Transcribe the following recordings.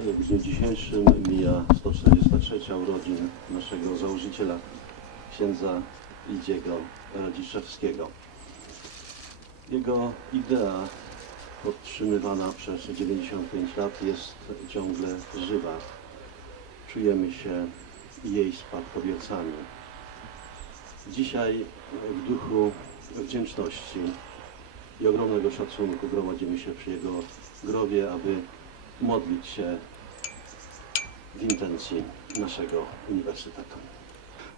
dniu dzisiejszym mija 143 urodzin naszego założyciela, księdza Idziego Radziszewskiego. Jego idea podtrzymywana przez 95 lat jest ciągle żywa. Czujemy się jej spadkobiercami. Dzisiaj w duchu wdzięczności i ogromnego szacunku gromadzimy się przy jego grobie, aby modlić się w intencji naszego uniwersytetu.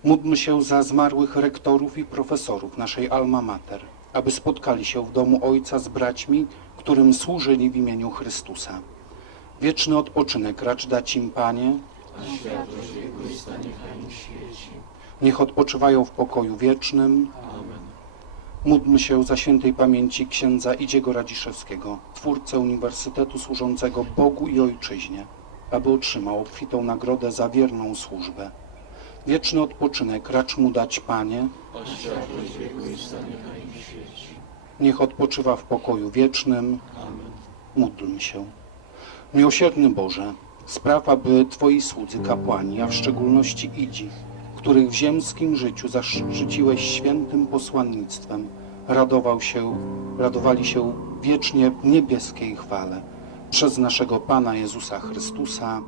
Módlmy się za zmarłych rektorów i profesorów naszej Alma Mater, aby spotkali się w domu Ojca z braćmi, którym służyli w imieniu Chrystusa. Wieczny odpoczynek racz dać im, Panie, niech odpoczywają w pokoju wiecznym. Módlmy się za świętej pamięci księdza Idziego Radziszewskiego, twórcę uniwersytetu służącego Bogu i Ojczyźnie, aby otrzymał obfitą nagrodę za wierną służbę. Wieczny odpoczynek racz mu dać, Panie. Niech odpoczywa w pokoju wiecznym. Módlmy się. Miłosierny Boże, spraw, aby Twoi słudzy kapłani, a w szczególności Idzi, których w ziemskim życiu zaszczyciłeś świętym posłannictwem, radował się, radowali się wiecznie w niebieskiej chwale. Przez naszego Pana Jezusa Chrystusa.